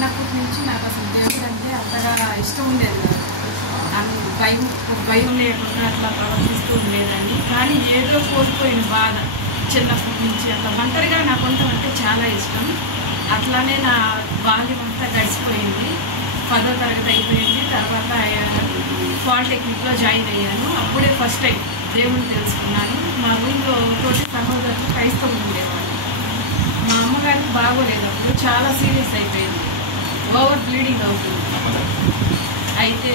చిన్నప్పటి నుంచి నాకు అసలు దేవుడు అంటే అంతగా ఇష్టం ఉండేది కాదు. భయం లేకుండా అట్లా ప్రవర్తిస్తూ ఉండేదాన్ని. కానీ ఏదో కోల్పోయిన బాధ చిన్నప్పటి నుంచి అట్లా ఒంటరిగా నాకు అంటే చాలా ఇష్టం. అట్లానే నా బాల్యం అంతా గడిచిపోయింది. 10వ తరగతి అయిపోయింది. తర్వాత పాలిటెక్నిక్లో జాయిన్ అయ్యాను. అప్పుడే ఫస్ట్ టైం దేవుని తెలుసుకున్నాను. మా ఊళ్ళో తోటి సహోదరులు క్రైస్తవులు ఉండేవాళ్ళు. మా అమ్మగారికి బాగోలేదు, అప్పుడు చాలా సీరియస్ అయిపోయింది, ఓవర్ బ్లీడింగ్ అవుతుంది. అయితే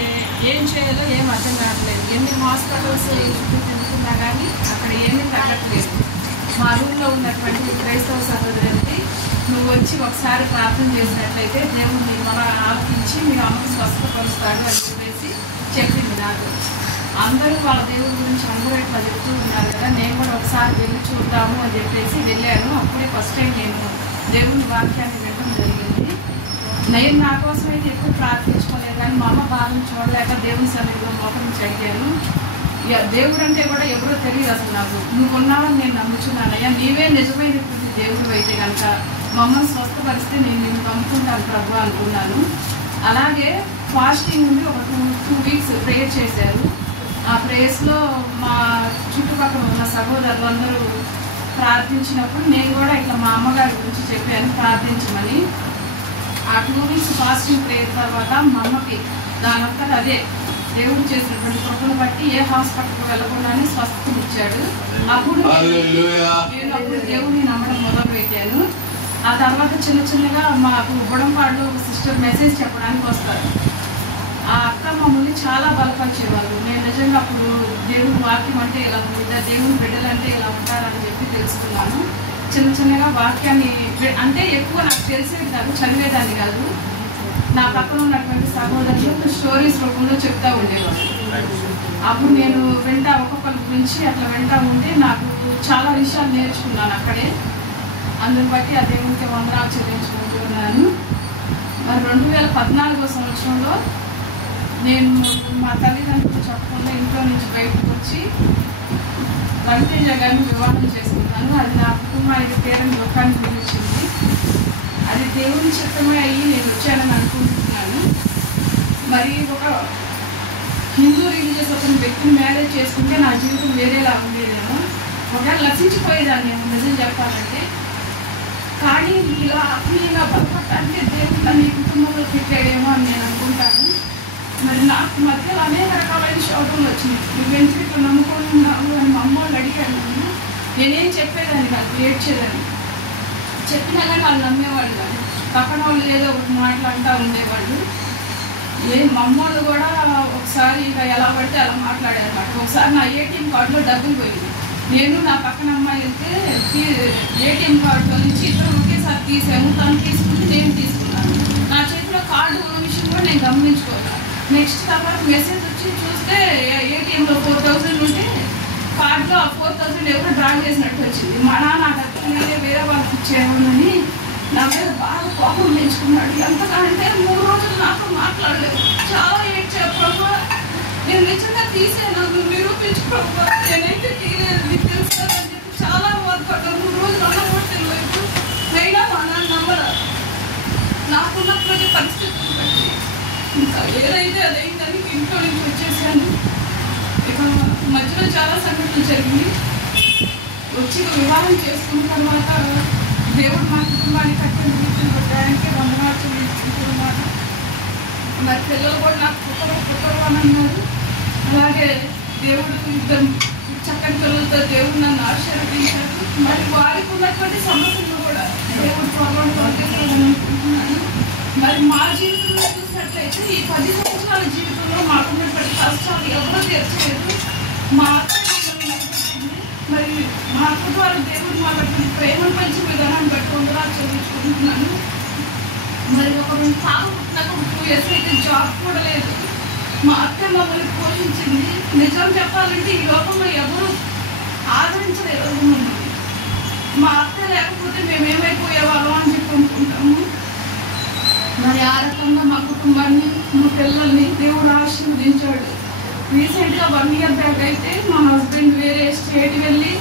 ఏం చేయాలో ఏం అర్థం కావట్లేదు. ఎన్ని హాస్పిటల్స్ తిరుగుతున్నా కానీ అక్కడ ఏమీ తగ్గట్లేదు. మా రూమ్లో ఉన్నటువంటి క్రైస్తవ సహోదరులకి నువ్వు వచ్చి ఒకసారి ప్రార్థన చేసినట్లయితే దేవుడు నీ మన ఆలోచించి మీ అమ్మకు స్వస్థపరుస్తాడు అని చెప్పేసి చెప్పింది నాకు. అందరూ వాళ్ళ దేవుడి గురించి అందరూ ఇట్లా చెప్తూ ఉన్నారు కదా, నేను కూడా ఒకసారి వెళ్ళి చూద్దాము అని చెప్పేసి వెళ్ళాను. అప్పుడే ఫస్ట్ టైం నేను దేవుని వాక్యాన్ని వినడం జరిగింది. నేను నా కోసం అయితే ఎక్కువ ప్రార్థించుకోలేదు, కానీ మా అమ్మ బాధను చూడలేక దేవుని సన్నిధిలో మోకరించి అడిగాను. దేవుడు అంటే కూడా ఎవరో తెలియదు అసలు నాకు. నువ్వు ఉన్నావని నేను నమ్ముచున్నానయ్యా, నీవే నిజమైనటువంటి దేవుడు అయితే కనుక మమ్మల్ని స్వస్థపరిస్తే నేను నిన్ను నమ్ముకుంటాను ప్రభు అనుకున్నాను. అలాగే ఫాస్టింగ్ ఉండి ఒక 2 వీక్స్ ప్రేయర్ చేశారు. ఆ ప్రేయర్స్లో మా చుట్టుపక్కల ఉన్న సహోదరులు అందరూ ప్రార్థించినప్పుడు నేను కూడా ఇట్లా మా అమ్మగారి గురించి చెప్పాను ప్రార్థించమని. ఆ 2 వీక్స్ ఫాస్టింగ్ ప్రేయర్ తర్వాత మా అమ్మకి దానంతా అదే దేవుడు చేసినటువంటి కృపను బట్టి ఏ హాస్పిటల్కి వెళ్ళకుండానే స్వస్థత ఇచ్చాడు. అప్పుడు నేను అప్పుడు దేవుడిని నమ్మడం మొదలుపెట్టాను. ఆ తర్వాత చిన్నగా మాకు బుడంపాడులో ఒక సిస్టర్ మెసేజ్ చెప్పడానికి వస్తారు. ఆ అక్క మమ్మల్ని చాలా బలపరిచేవాళ్ళు. నేను నిజంగా అప్పుడు దేవుని వాక్యం అంటే ఇలా ఉందా, దేవుని బిడ్డలు అంటే ఇలా ఉంటారని చెప్పి తెలుసుకున్నాను. చిన్నగా వాక్యాన్ని అంటే ఎక్కువ నాకు తెలిసేది కాదు, చదివేదాన్ని కాదు. నా పక్కన ఉన్నటువంటి సహోదరులు స్టోరీస్ రూపంలో చెప్తా ఉండేవాళ్ళు. అప్పుడు నేను ఒక్కొక్కరి గురించి అట్లా వింటా ఉంటే నాకు చాలా విషయాలు నేర్చుకున్నాను అక్కడే. అందుని బట్టి ఆ దేవునికి వందనాలు చెల్లించుకుంటున్నాను. మరి 2014 సంవత్సరంలో నేను మా తల్లిదండ్రులు చెప్పకుండా ఇంట్లో నుంచి బయటకు వచ్చి రవితేజ గారిని వివాహం చేసుకున్నాను. అది నా కుటుంబానికి తీరని దుఃఖాన్ని మిగిల్చింది. అది దేవుని చిత్తమే అయ్యి నేను వచ్చానని అనుకుంటున్నాను. మరి ఒక హిందూ రిలీజియస్ ఒక వ్యక్తిని మ్యారేజ్ చేసుకుంటే నా జీవితం వేరేలా ఉండేదేమో, ఒకవేళ నశించిపోయేదాన్ని ఏమో నిజం చెప్పాలంటే. కానీ ఇలా ఆత్మీయంగా బలపడటానికి దేవుడు నన్ను ఈ కుటుంబంలో పెట్టాడేమో అని నేను అనుకుంటాను. మరి నాకు మధ్యలో అనేక రకాలైన శోధనలు వచ్చినాయి. నువ్వెందుకు ఇట్లా నమ్ముకొని ఉన్నావు అని మా అమ్మ వాళ్ళు అడిగాను. నేనేం చెప్పేదాన్ని కాదు, ఏడ్చేదాన్ని. చెప్పినా కానీ వాళ్ళు నమ్మేవాళ్ళు కాదు. పక్కన వాళ్ళు ఏదో ఒకటి మాట్లాడుతూ ఉండేవాళ్ళు. మా అమ్మోళ్ళు కూడా ఒకసారి ఇక ఎలా పడితే అలా మాట్లాడేదన్నమాట. ఒకసారి నా ఏటీఎం కార్డులో డబ్బులు పోయింది. నేను నా పక్కన అమ్మాయి వెళ్తే ఏటీఎం కార్డులో నుంచి ఇద్దరు ఒకేసారి తీసాము. తను తీసుకుంటే నేను తీసుకున్నాను. నా చేతిలో కార్డు ఉన్న విషయం కూడా నేను గమనించుకోవాలి. నెక్స్ట్ తర్వాత మెసేజ్ వచ్చి చూస్తే ఏటీఎంలో 4000 ఉంటే కార్డులో ఆ 4000 ఎవరో డ్రా చేసినట్టు వచ్చింది. మా నాన్న అర్థమైతే వేరే వాళ్ళకి ఇచ్చేవాళ్ళని నా మీద బాగా కోపం పెంచుకున్నాడు. ఎంతకంటే 3 రోజులు నాతో మాట్లాడలేదు. చాలా ఏడ్చారు. ప్రభు నేను నిజంగా తీసాను, నువ్వు నిరూపించుకోవా, నేనైతే తీయలేదు, నీకు తెలుస్తుందని చెప్పి చాలా బాధపడ్డాను. 3 రోజులు అన్న కూడా తెలియదు. అయినా మా నాన్న నమ్మరాదు. నాకున్నటువంటి పరిస్థితులు బట్టి ఇంకా ఏదైతే అదైందని ఇంట్లో నుంచి వచ్చేసాను. ఇక మధ్యలో చాలా సంఘటనలు జరిగింది. వచ్చి వివాహం చేసుకున్న తర్వాత దేవుడు మా కుటుంబాన్ని కట్టిన పెట్టడానికి వందనాలు చెల్లించుకుంటున్నాను. మరి పిల్లలు కూడా నాకు పుట్టరు అని అన్నారు. అలాగే దేవుడు ఇద్దరు చక్కని పిల్లలతో దేవుడు నన్ను ఆశీర్వదించారు. మరి వారికి ఉన్నటువంటి సమస్యలు కూడా దేవుడు త్వరలో తొలగిస్తాడని అనుకుంటున్నాను. మరి మా జీవితంలో చూసినట్లయితే ఈ 10 సంవత్సరాల జీవితంలో మాకున్నటువంటి కష్టాలు ఎవరో తీర్చలేదు. మా అత్త మరి మా అత్త ద్వారా దేవుడు మాకు ప్రేమను పంచి విధానాన్ని పెట్టుకుంటూ చెల్లించుకుంటున్నాను. మరి ఒక 2 పాప పుట్టినాక 2 years అయితే జాబ్ కూడా లేదు. మా అత్త మమ్మల్ని పోషించింది. నిజం చెప్పాలంటే ఈ లోకంలో ఎవరు ఆదరించలేదు మమ్మల్ని. మా అత్త లేకపోతే మేమేమైపోయేవాళ్ళం అని చెప్పి అనుకుంటాము. మరి ఆ రకంగా మా కుటుంబాన్ని మా పిల్లల్ని దేవుడు ఆశీర్వదించాడు. రీసెంట్గా 1 year బ్యాక్ అయితే మా హస్బెండ్ వేరే స్టేట్ వెళ్ళి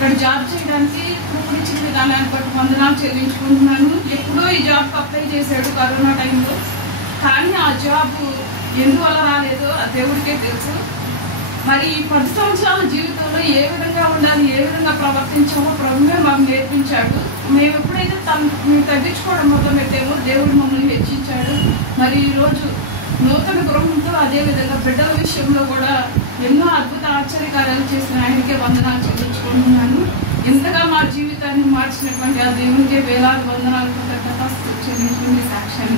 ఇక్కడ జాబ్ చేయడానికి ఇప్పుడు ఇచ్చిన విధానాన్ని బట్టి వందనాలు చెల్లించుకుంటున్నాను. ఎప్పుడో ఈ జాబ్కి అప్లై చేశాడు కరోనా టైంలో, కానీ ఆ జాబ్ ఎందువల్ల రాలేదో ఆ దేవుడికే తెలుసు. మరి ఈ 10 సంవత్సరాల జీవితంలో ఏ విధంగా ఉండాలి, ఏ విధంగా ప్రవర్తించాలో ప్రభువే మాకు నేర్పించాడు. మేము ఎప్పుడైతే మేము తగ్గించుకోవడం మొదలుపెట్టామో దేవుడు మమ్మల్ని హెచ్చించాడు. మరి ఈరోజు నూతన గృహంతో అదేవిధంగా బిడ్డల విషయంలో కూడా ఎన్నో అద్భుత ఆశ్చర్యకార్యాలు చేసిన ఆయనకే వందనాలు చెల్లించుకుంటున్నాను. ఇంతగా మా జీవితాన్ని మార్చినటువంటి ఆ దేవునికే వేలాది వందనాలు చెల్లించుకునే సాక్ష్యాన్ని